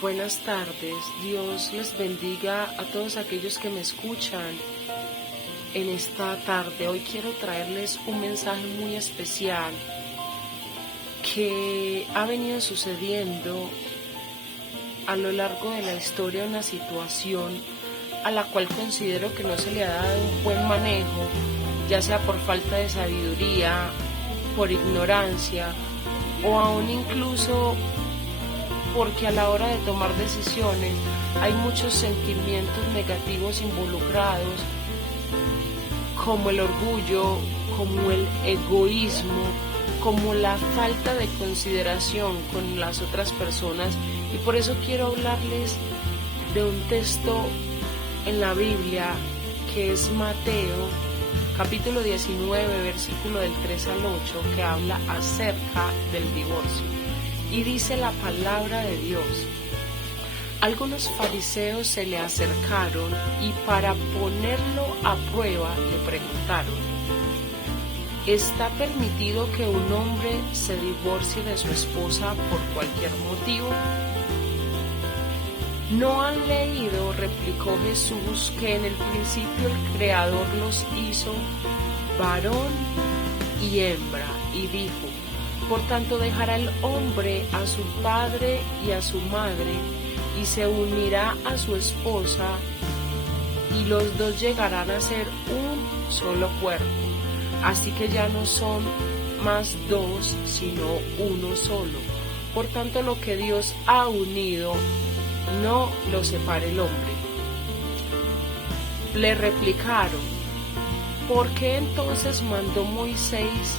Buenas tardes, Dios les bendiga a todos aquellos que me escuchan en esta tarde. Hoy quiero traerles un mensaje muy especial que ha venido sucediendo a lo largo de la historia, una situación a la cual considero que no se le ha dado un buen manejo, ya sea por falta de sabiduría, por ignorancia o aún incluso porque a la hora de tomar decisiones hay muchos sentimientos negativos involucrados, como el orgullo, como el egoísmo, como la falta de consideración con las otras personas. Y por eso quiero hablarles de un texto en la Biblia que es Mateo, capítulo 19, versículo del 3 al 8, que habla acerca del divorcio. Y dice la palabra de Dios: algunos fariseos se le acercaron y para ponerlo a prueba le preguntaron: ¿está permitido que un hombre se divorcie de su esposa por cualquier motivo? ¿No han leído, replicó Jesús, que en el principio el Creador los hizo varón y hembra? Y dijo: por tanto dejará el hombre a su padre y a su madre, y se unirá a su esposa, y los dos llegarán a ser un solo cuerpo. Así que ya no son más dos, sino uno solo. Por tanto, lo que Dios ha unido, no lo separe el hombre. Le replicaron: ¿por qué entonces mandó Moisés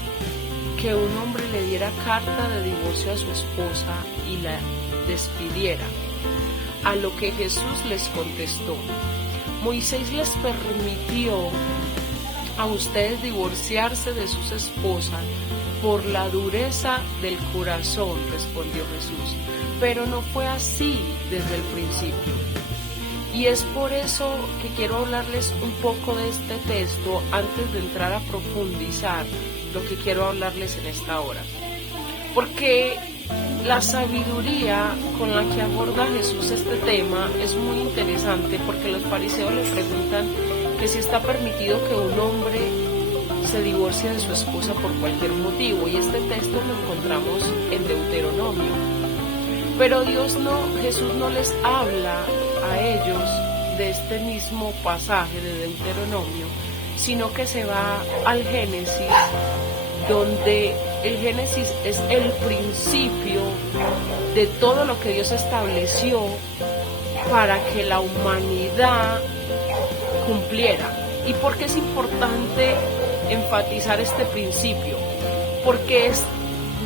que un hombre le diera carta de divorcio a su esposa y la despidiera? A lo que Jesús les contestó: Moisés les permitió a ustedes divorciarse de sus esposas por la dureza del corazón, respondió Jesús, pero no fue así desde el principio. Y es por eso que quiero hablarles un poco de este texto antes de entrar a profundizar lo que quiero hablarles en esta hora. Porque la sabiduría con la que aborda Jesús este tema es muy interesante, porque los fariseos le preguntan que si está permitido que un hombre se divorcie de su esposa por cualquier motivo, y este texto lo encontramos en Deuteronomio. Pero Jesús no les habla a ellos de este mismo pasaje de Deuteronomio, sino que se va al Génesis, donde el Génesis es el principio de todo lo que Dios estableció para que la humanidad cumpliera. ¿Y por qué es importante enfatizar este principio? Porque es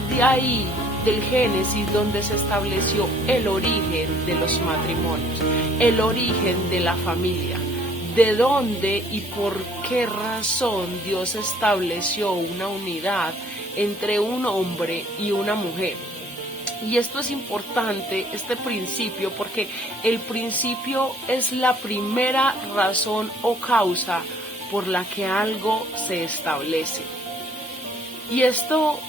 de ahí, del Génesis, donde se estableció el origen de los matrimonios, el origen de la familia, de dónde y por qué razón Dios estableció una unidad entre un hombre y una mujer. Y esto es importante, este principio, porque el principio es la primera razón o causa por la que algo se establece. Y esto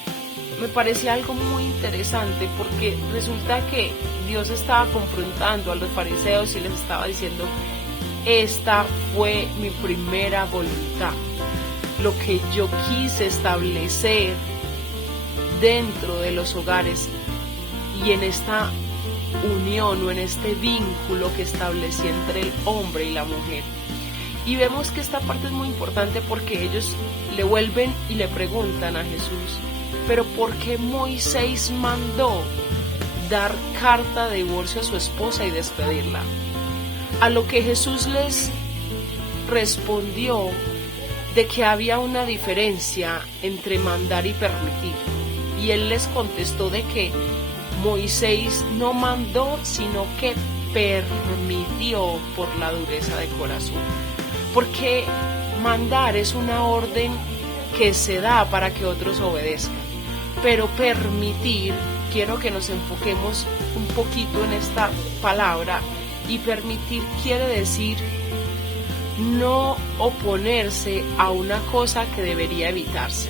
me parece algo muy interesante, porque resulta que Dios estaba confrontando a los fariseos y les estaba diciendo: esta fue mi primera voluntad, lo que yo quise establecer dentro de los hogares y en esta unión o en este vínculo que establecí entre el hombre y la mujer. Y vemos que esta parte es muy importante, porque ellos le vuelven y le preguntan a Jesús: pero ¿por qué Moisés mandó dar carta de divorcio a su esposa y despedirla? A lo que Jesús les respondió de que había una diferencia entre mandar y permitir. Y él les contestó de que Moisés no mandó, sino que permitió por la dureza de corazón. Porque mandar es una orden que se da para que otros obedezcan. Pero permitir, quiero que nos enfoquemos un poquito en esta palabra. Y permitir quiere decir no oponerse a una cosa que debería evitarse.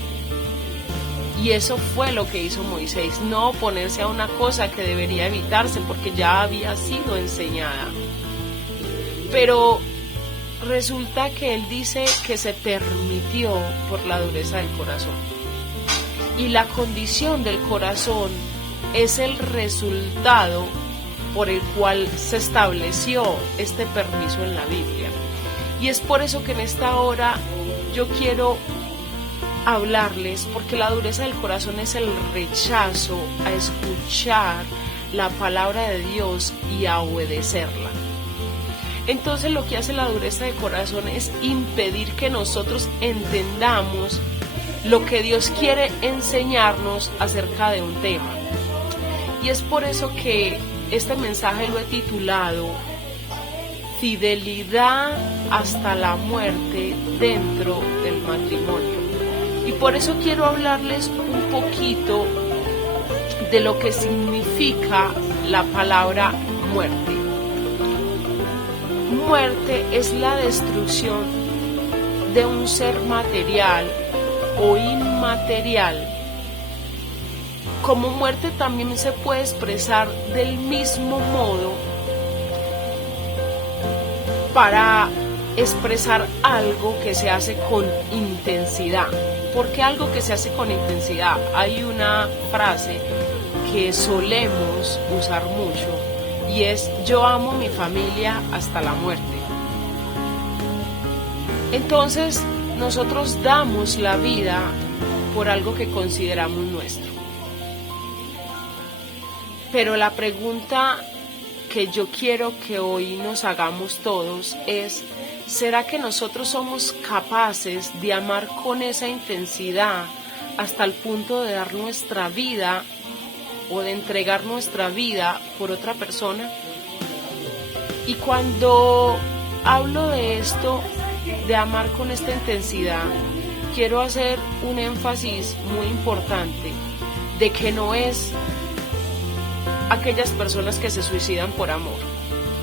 Y eso fue lo que hizo Moisés, no oponerse a una cosa que debería evitarse porque ya había sido enseñada. Pero resulta que él dice que se permitió por la dureza del corazón. Y la condición del corazón es el resultado por el cual se estableció este permiso en la Biblia. Y es por eso que en esta hora yo quiero hablarles, porque la dureza del corazón es el rechazo a escuchar la palabra de Dios y a obedecerla. Entonces lo que hace la dureza de corazón es impedir que nosotros entendamos lo que Dios quiere enseñarnos acerca de un tema. Y es por eso que este mensaje lo he titulado Fidelidad hasta la muerte dentro del matrimonio. Y por eso quiero hablarles un poquito de lo que significa la palabra muerte. Muerte es la destrucción de un ser material o inmaterial. Como muerte también se puede expresar del mismo modo para expresar algo que se hace con intensidad. ¿Por qué algo que se hace con intensidad? Hay una frase que solemos usar mucho y es: yo amo mi familia hasta la muerte. Entonces nosotros damos la vida por algo que consideramos nuestro. Pero la pregunta que yo quiero que hoy nos hagamos todos es: ¿será que nosotros somos capaces de amar con esa intensidad hasta el punto de dar nuestra vida o de entregar nuestra vida por otra persona? Y cuando hablo de esto, de amar con esta intensidad, quiero hacer un énfasis muy importante de que no es aquellas personas que se suicidan por amor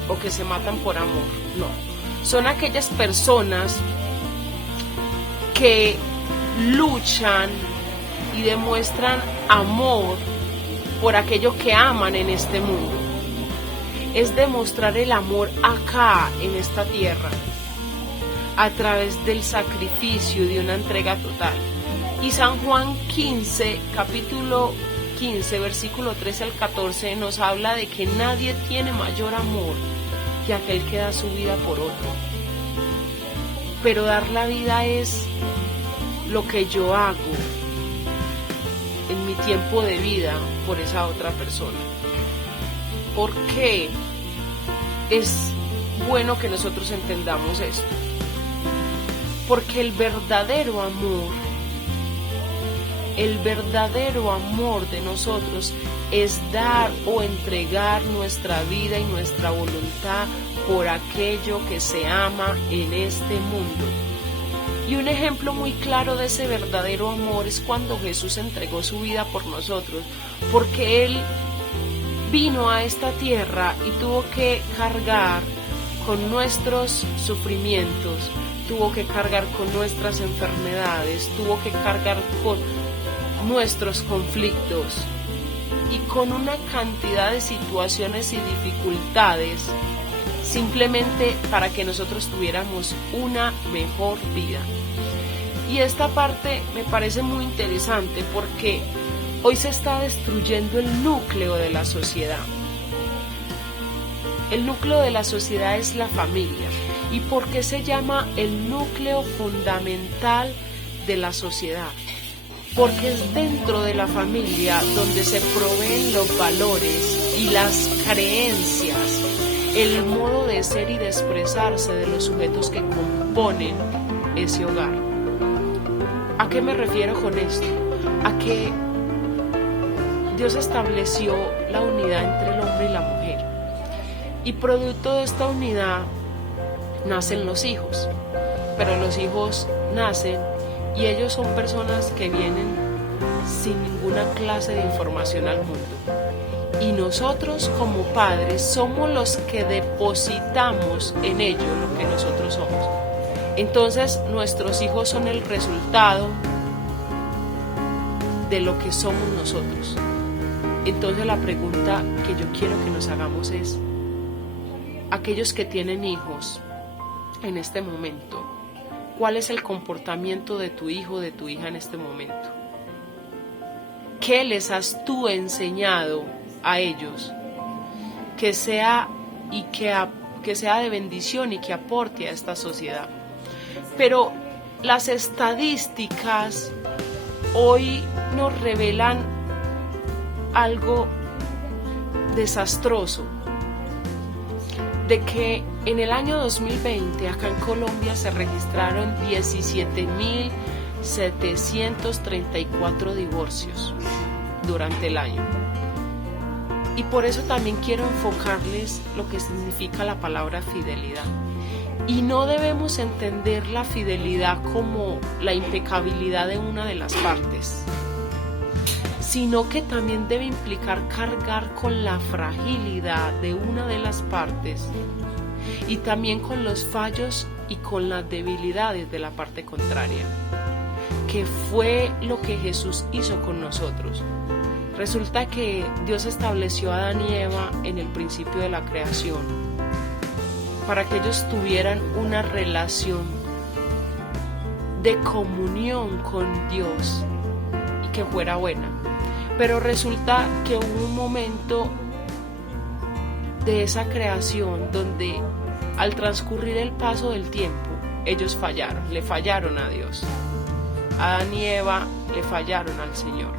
o que se matan por amor, no. Son aquellas personas que luchan y demuestran amor por aquello que aman en este mundo. Es demostrar el amor acá, en esta tierra, a través del sacrificio de una entrega total. Y San Juan 15, capítulo 15, versículo 13 al 14, nos habla de que nadie tiene mayor amor que aquel que da su vida por otro. Pero dar la vida es lo que yo hago en mi tiempo de vida por esa otra persona. ¿Por qué es bueno que nosotros entendamos esto? Porque el verdadero amor de nosotros es dar o entregar nuestra vida y nuestra voluntad por aquello que se ama en este mundo. Y un ejemplo muy claro de ese verdadero amor es cuando Jesús entregó su vida por nosotros, porque Él vino a esta tierra y tuvo que cargar con nuestros sufrimientos, tuvo que cargar con nuestras enfermedades, tuvo que cargar con nuestros conflictos y con una cantidad de situaciones y dificultades simplemente para que nosotros tuviéramos una mejor vida. Y esta parte me parece muy interesante porque hoy se está destruyendo el núcleo de la sociedad. El núcleo de la sociedad es la familia. ¿Y por qué se llama el núcleo fundamental de la sociedad? Porque es dentro de la familia donde se proveen los valores y las creencias, el modo de ser y de expresarse de los sujetos que componen ese hogar. ¿A qué me refiero con esto? A que Dios estableció la unidad entre el hombre y la mujer. Y producto de esta unidad nacen los hijos. Pero los hijos nacen y ellos son personas que vienen sin ninguna clase de información al mundo. Y nosotros como padres somos los que depositamos en ellos lo que nosotros somos. Entonces nuestros hijos son el resultado de lo que somos nosotros. Entonces la pregunta que yo quiero que nos hagamos es, aquellos que tienen hijos en este momento, ¿cuál es el comportamiento de tu hijo o de tu hija en este momento? ¿Qué les has tú enseñado a ellos que sea de bendición y que aporte a esta sociedad? Pero las estadísticas hoy nos revelan algo desastroso, de que en el año 2020 acá en Colombia se registraron 17.734 divorcios durante el año. Y por eso también quiero enfocarles lo que significa la palabra fidelidad. Y no debemos entender la fidelidad como la impecabilidad de una de las partes, sino que también debe implicar cargar con la fragilidad de una de las partes y también con los fallos y con las debilidades de la parte contraria, que fue lo que Jesús hizo con nosotros. Resulta que Dios estableció a Adán y Eva en el principio de la creación para que ellos tuvieran una relación de comunión con Dios y que fuera buena. Pero resulta que hubo un momento de esa creación donde al transcurrir el paso del tiempo, ellos fallaron, le fallaron a Dios. Adán y Eva le fallaron al Señor.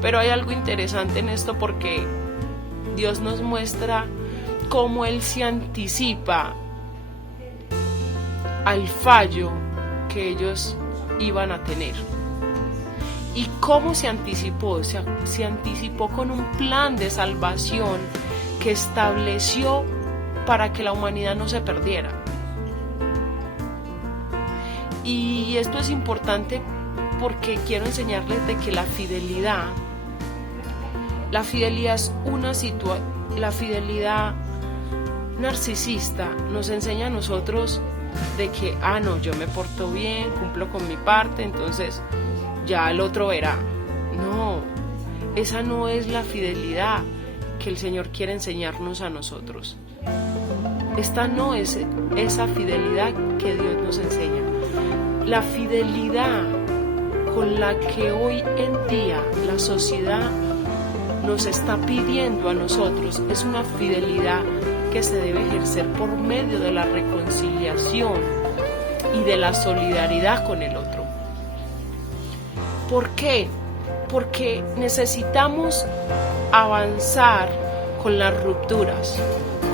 Pero hay algo interesante en esto porque Dios nos muestra cómo Él se anticipa al fallo que ellos iban a tener. ¿Y cómo se anticipó? Se anticipó con un plan de salvación que estableció para que la humanidad no se perdiera. Y esto es importante porque quiero enseñarles de que la fidelidad es la fidelidad narcisista nos enseña a nosotros de que, no, yo me porto bien, cumplo con mi parte, entonces ya el otro verá. No, esa no es la fidelidad que el Señor quiere enseñarnos a nosotros. Esta no es esa fidelidad que Dios nos enseña. La fidelidad con la que hoy en día la sociedad nos está pidiendo a nosotros es una fidelidad que se debe ejercer por medio de la reconciliación y de la solidaridad con el otro. ¿Por qué? Porque necesitamos avanzar con las rupturas,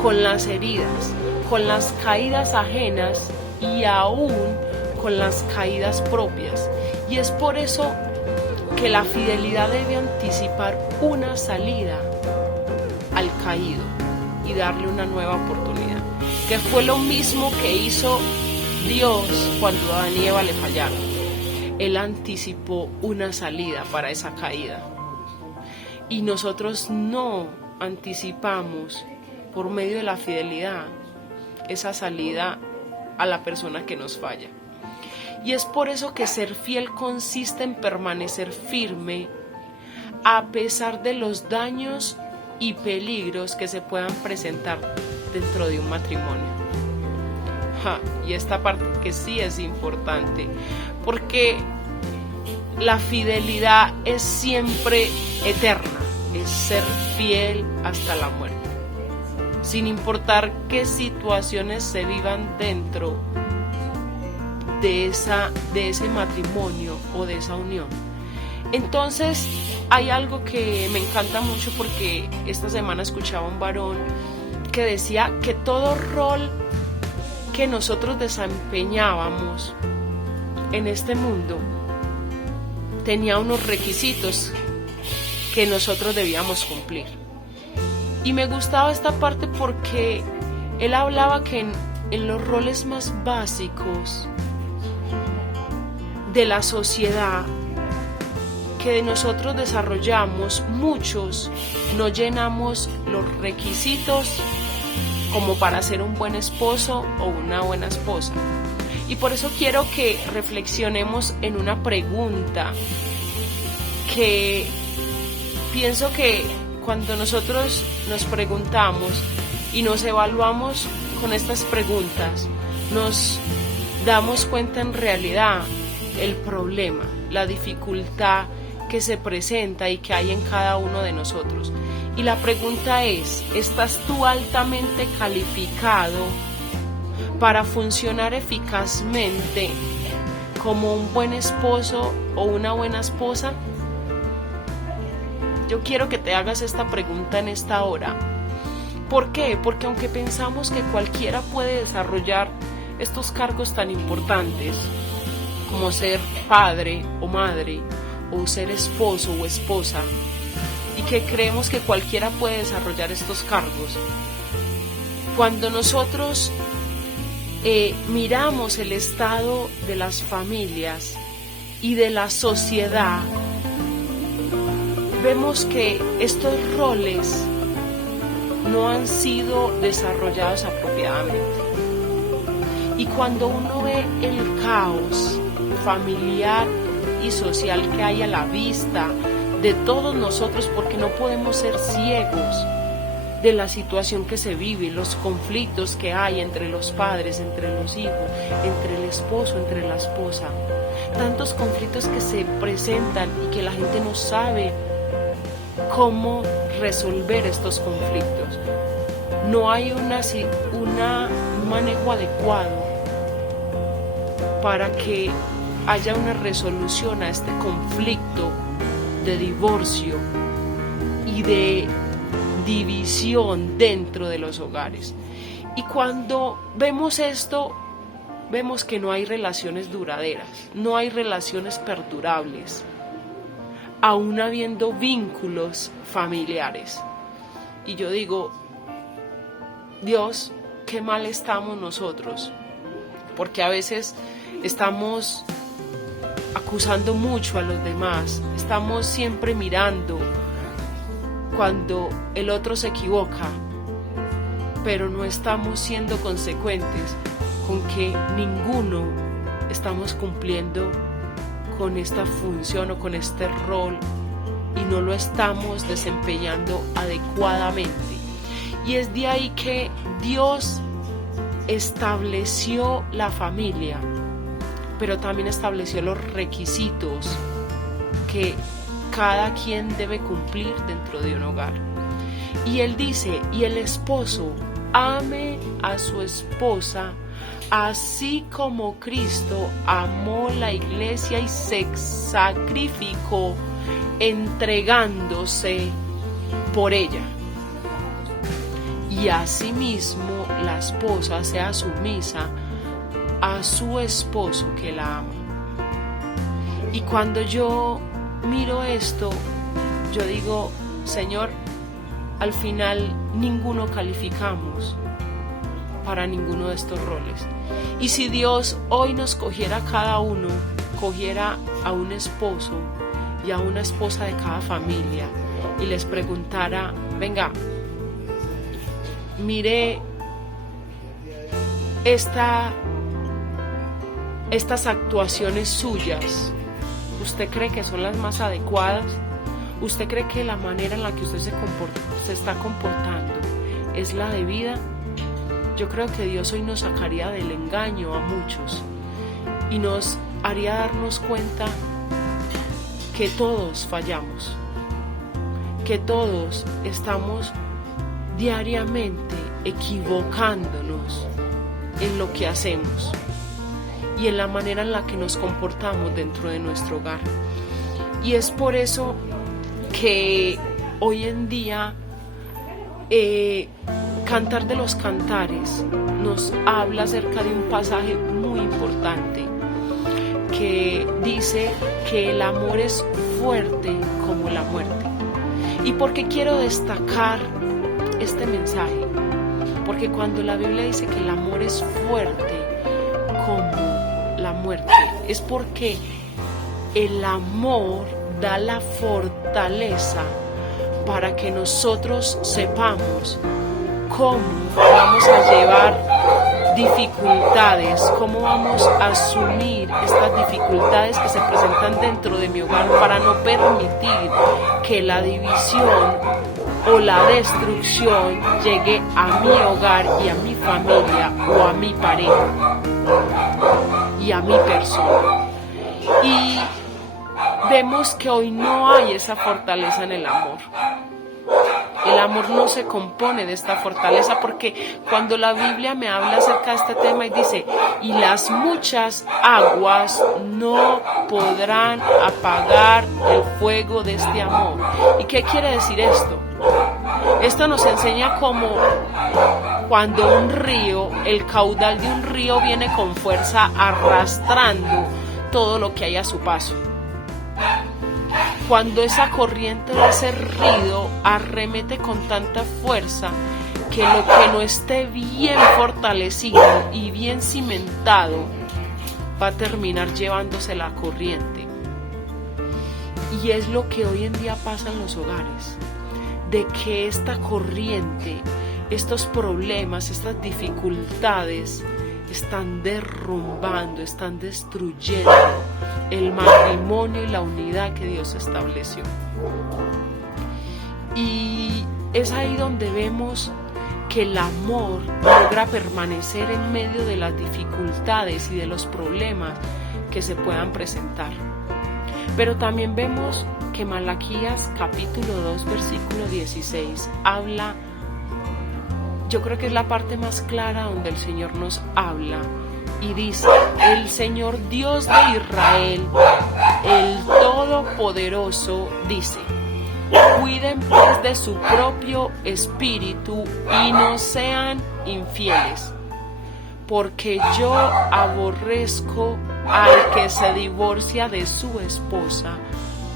con las heridas, con las caídas ajenas y aún con las caídas propias. Y es por eso que la fidelidad debe anticipar una salida al caído y darle una nueva oportunidad, que fue lo mismo que hizo Dios cuando Adán y Eva le fallaron. Él anticipó una salida para esa caída y nosotros no anticipamos por medio de la fidelidad esa salida a la persona que nos falla. Y es por eso que ser fiel consiste en permanecer firme a pesar de los daños y peligros que se puedan presentar dentro de un matrimonio. Y esta parte que sí es importante, porque la fidelidad es siempre eterna, es ser fiel hasta la muerte, sin importar qué situaciones se vivan dentro de ese matrimonio o de esa unión. Entonces hay algo que me encanta mucho porque esta semana escuchaba a un varón que decía que todo rol que nosotros desempeñábamos en este mundo tenía unos requisitos que nosotros debíamos cumplir. Y me gustaba esta parte porque él hablaba que en los roles más básicos de la sociedad que nosotros desarrollamos, muchos no llenamos los requisitos como para ser un buen esposo o una buena esposa. Y por eso quiero que reflexionemos en una pregunta que pienso que cuando nosotros nos preguntamos y nos evaluamos con estas preguntas, nos damos cuenta en realidad el problema, la dificultad que se presenta y que hay en cada uno de nosotros. Y la pregunta es, ¿estás tú altamente calificado para funcionar eficazmente como un buen esposo o una buena esposa? Yo quiero que te hagas esta pregunta en esta hora. ¿Por qué? Porque aunque pensamos que cualquiera puede desarrollar estos cargos tan importantes como ser padre o madre o ser esposo o esposa, y que creemos que cualquiera puede desarrollar estos cargos, cuando nosotros miramos el estado de las familias y de la sociedad, vemos que estos roles no han sido desarrollados apropiadamente. Y cuando uno ve el caos familiar y social que hay a la vista de todos nosotros, porque no podemos ser ciegos de la situación que se vive, los conflictos que hay entre los padres, entre los hijos, entre el esposo, entre la esposa, tantos conflictos que se presentan y que la gente no sabe cómo resolver estos conflictos. No hay un manejo adecuado para que haya una resolución a este conflicto de divorcio y de división dentro de los hogares. Y cuando vemos esto, vemos que no hay relaciones duraderas, no hay relaciones perdurables, aún habiendo vínculos familiares. Y yo digo, Dios, qué mal estamos nosotros, porque a veces estamos acusando mucho a los demás, estamos siempre mirando cuando el otro se equivoca, pero no estamos siendo consecuentes con que ninguno estamos cumpliendo con esta función o con este rol y no lo estamos desempeñando adecuadamente. Y es de ahí que Dios estableció la familia, pero también estableció los requisitos que cada quien debe cumplir dentro de un hogar. Y Él dice, y el esposo ame a su esposa, así como Cristo amó la iglesia y se sacrificó entregándose por ella. Y asimismo la esposa sea sumisa a su esposo que la ama. Y cuando yo miro esto, yo digo, Señor, al final ninguno calificamos para ninguno de estos roles. Y si Dios hoy nos cogiera a cada uno, cogiera a un esposo y a una esposa de cada familia y les preguntara, venga, mire estas actuaciones suyas, ¿usted cree que son las más adecuadas? ¿Usted cree que la manera en la que usted se está comportando es la debida? Yo creo que Dios hoy nos sacaría del engaño a muchos y nos haría darnos cuenta que todos fallamos, que todos estamos diariamente equivocándonos en lo que hacemos y en la manera en la que nos comportamos dentro de nuestro hogar. Y es por eso que hoy en día Cantar de los Cantares nos habla acerca de un pasaje muy importante que dice que el amor es fuerte como la muerte. ¿Y por qué quiero destacar este mensaje? Porque cuando la Biblia dice que el amor es fuerte como la muerte, es porque el amor da la fortaleza para que nosotros sepamos cómo vamos a llevar dificultades, cómo vamos a asumir estas dificultades que se presentan dentro de mi hogar para no permitir que la división o la destrucción llegue a mi hogar y a mi familia o a mi pareja y a mi persona. Y vemos que hoy no hay esa fortaleza en el amor. El amor no se compone de esta fortaleza, porque cuando la Biblia me habla acerca de este tema y dice, y las muchas aguas no podrán apagar el fuego de este amor. ¿Y qué quiere decir esto? Esto nos enseña como cuando un río, el caudal de un río viene con fuerza arrastrando todo lo que hay a su paso. Cuando esa corriente de ese río arremete con tanta fuerza que lo que no esté bien fortalecido y bien cimentado va a terminar llevándose la corriente. Y es lo que hoy en día pasa en los hogares, de que esta corriente, estos problemas, estas dificultades están derrumbando, están destruyendo el matrimonio y la unidad que Dios estableció. Y es ahí donde vemos que el amor logra permanecer en medio de las dificultades y de los problemas que se puedan presentar. Pero también vemos que Malaquías capítulo 2 versículo 16 habla, yo creo que es la parte más clara donde el Señor nos habla y dice: el Señor Dios de Israel, el Todopoderoso, dice: cuiden pues de su propio espíritu y no sean infieles, porque yo aborrezco al que se divorcia de su esposa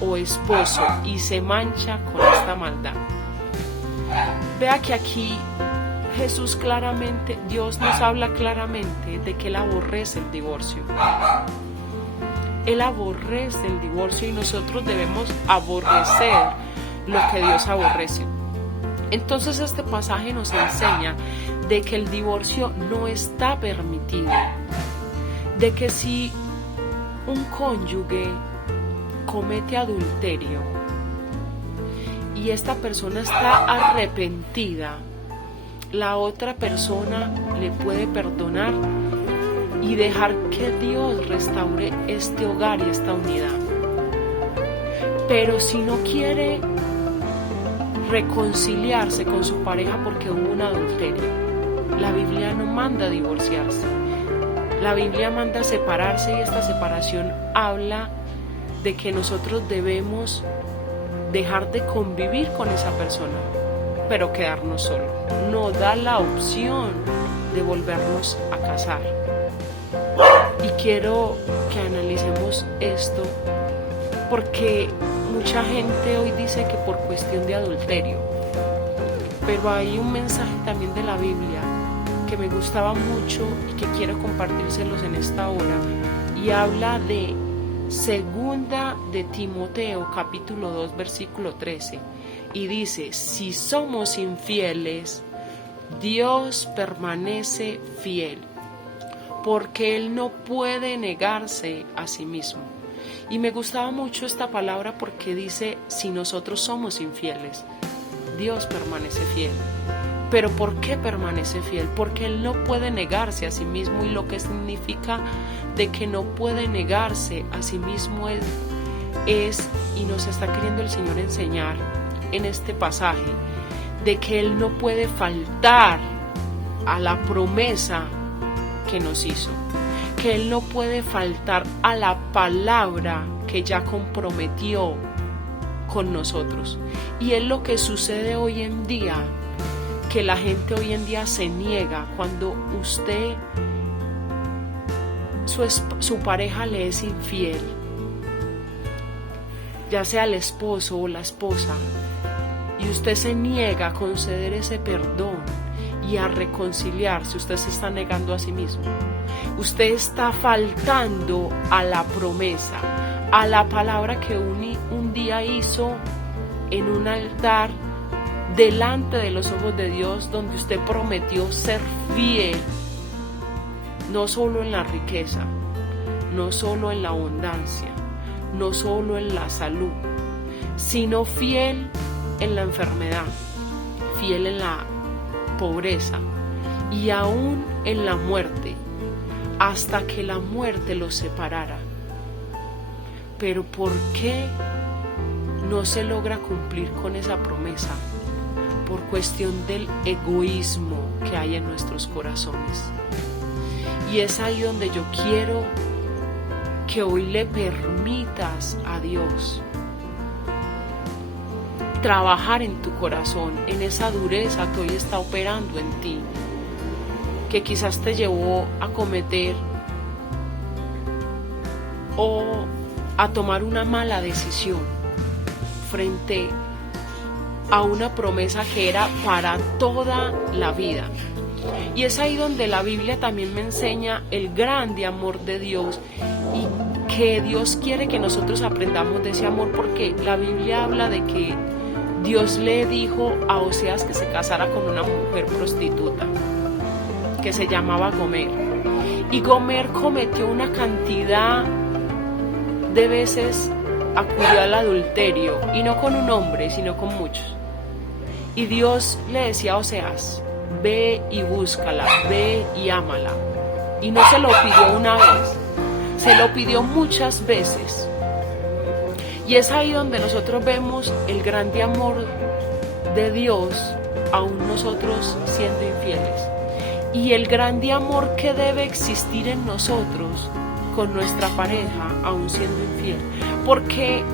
o esposo y se mancha con esta maldad. Vea que aquí Jesús claramente, Dios nos habla claramente de que Él aborrece el divorcio. Él aborrece el divorcio y nosotros debemos aborrecer lo que Dios aborrece. Entonces este pasaje nos enseña de que el divorcio no está permitido, de que si un cónyuge comete adulterio y esta persona está arrepentida, la otra persona le puede perdonar y dejar que Dios restaure este hogar y esta unidad. Pero si no quiere reconciliarse con su pareja porque hubo un adulterio, la Biblia no manda divorciarse. La Biblia manda separarse, y esta separación habla de que nosotros debemos dejar de convivir con esa persona, pero quedarnos solos. No da la opción de volvernos a casar. Y quiero que analicemos esto, porque mucha gente hoy dice que por cuestión de adulterio, pero hay un mensaje también de la Biblia que me gustaba mucho y que quiero compartírselos en esta hora, y habla de Segunda de Timoteo capítulo 2 versículo 13, y dice: si somos infieles, Dios permanece fiel, porque Él no puede negarse a sí mismo. Y me gustaba mucho esta palabra porque dice: si nosotros somos infieles, Dios permanece fiel. ¿Pero por qué permanece fiel? Porque Él no puede negarse a sí mismo, y lo que significa de que no puede negarse a sí mismo es, y nos está queriendo el Señor enseñar en este pasaje, de que Él no puede faltar a la promesa que nos hizo, que Él no puede faltar a la palabra que ya comprometió con nosotros. Y es lo que sucede hoy en día, que la gente hoy en día se niega cuando su pareja le es infiel, ya sea el esposo o la esposa, y usted se niega a conceder ese perdón y a reconciliarse. Usted se está negando a sí mismo. Usted está faltando a la promesa, a la palabra que un día hizo en un altar delante de los ojos de Dios, donde usted prometió ser fiel no solo en la riqueza, no solo en la abundancia, no solo en la salud, sino fiel en la enfermedad, fiel en la pobreza y aún en la muerte, hasta que la muerte los separara. Pero ¿por qué no se logra cumplir con esa promesa? Por cuestión del egoísmo que hay en nuestros corazones. Y es ahí donde yo quiero que hoy le permitas a Dios trabajar en tu corazón, en esa dureza que hoy está operando en ti, que quizás te llevó a cometer o a tomar una mala decisión frente a una promesa que era para toda la vida. Y es ahí donde la Biblia también me enseña el grande amor de Dios y que Dios quiere que nosotros aprendamos de ese amor, porque la Biblia habla de que Dios le dijo a Oseas que se casara con una mujer prostituta que se llamaba Gomer, y Gomer cometió una cantidad de veces, acudió al adulterio, y no con un hombre sino con muchos. Y Dios le decía a Oseas: ve y búscala, ve y ámala. Y no se lo pidió una vez, se lo pidió muchas veces. Y es ahí donde nosotros vemos el grande amor de Dios, aún nosotros siendo infieles, y el grande amor que debe existir en nosotros con nuestra pareja, aún siendo infiel. Porque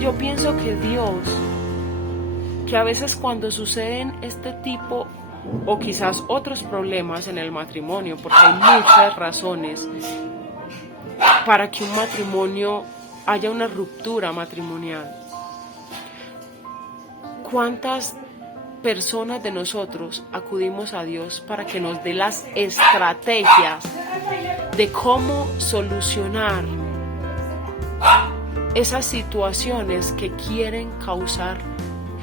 yo pienso que Dios, que a veces cuando suceden este tipo o quizás otros problemas en el matrimonio, porque hay muchas razones para que un matrimonio haya una ruptura matrimonial. ¿Cuántas personas de nosotros acudimos a Dios para que nos dé las estrategias de cómo solucionar esas situaciones que quieren causar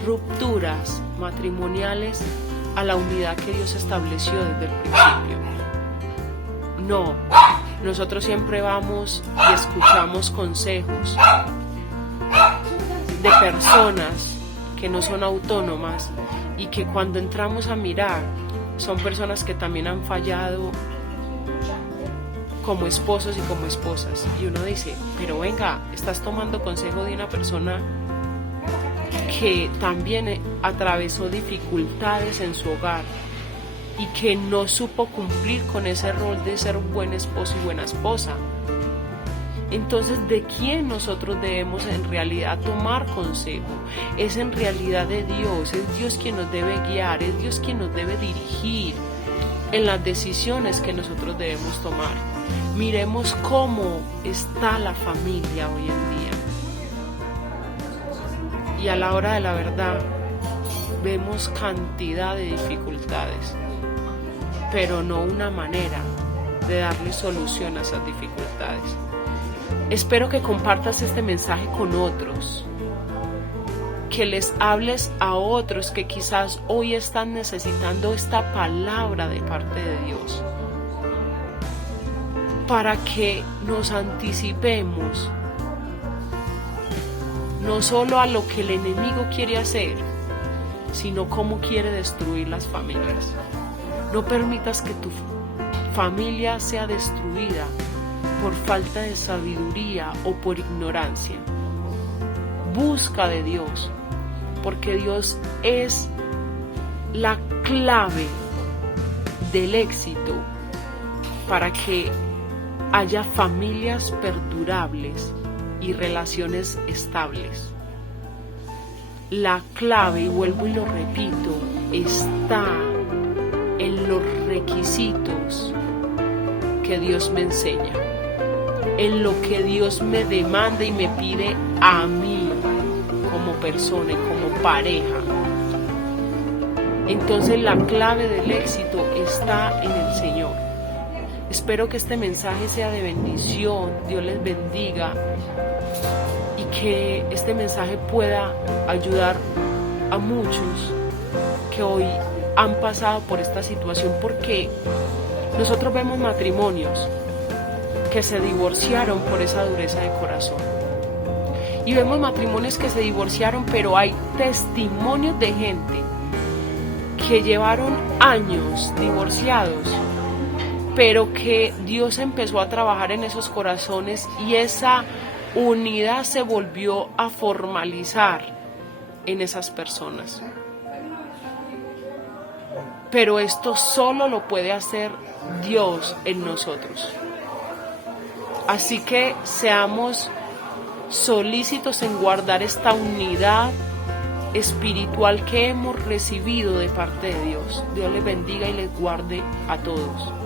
rupturas matrimoniales a la unidad que Dios estableció desde el principio? No, nosotros siempre vamos y escuchamos consejos de personas que no son autónomas y que cuando entramos a mirar son personas que también han fallado como esposos y como esposas. Y uno dice, pero venga, estás tomando consejo de una persona que también atravesó dificultades en su hogar y que no supo cumplir con ese rol de ser un buen esposo y buena esposa. Entonces, ¿de quién nosotros debemos en realidad tomar consejo? Es en realidad de Dios, es Dios quien nos debe guiar, es Dios quien nos debe dirigir en las decisiones que nosotros debemos tomar. Miremos cómo está la familia hoy en día. Y a la hora de la verdad, vemos cantidad de dificultades, pero no una manera de darle solución a esas dificultades. Espero que compartas este mensaje con otros, que les hables a otros que quizás hoy están necesitando esta palabra de parte de Dios, para que nos anticipemos no solo a lo que el enemigo quiere hacer, sino cómo quiere destruir las familias. No permitas que tu familia sea destruida por falta de sabiduría o por ignorancia. Busca de Dios, porque Dios es la clave del éxito para que haya familias perdurables y relaciones estables. La clave, y vuelvo y lo repito, está en los requisitos que Dios me enseña, en lo que Dios me demanda y me pide a mí como persona y como pareja. Entonces la clave del éxito está en el Señor. Espero que este mensaje sea de bendición, Dios les bendiga y que este mensaje pueda ayudar a muchos que hoy han pasado por esta situación, porque Nosotros vemos matrimonios que se divorciaron por esa dureza de corazón. Y vemos matrimonios que se divorciaron, pero hay testimonios de gente que llevaron años divorciados, pero que Dios empezó a trabajar en esos corazones y esa unidad se volvió a formalizar en esas personas. Pero esto solo lo puede hacer Dios en nosotros. Así que seamos solícitos en guardar esta unidad espiritual que hemos recibido de parte de Dios. Dios les bendiga y les guarde a todos.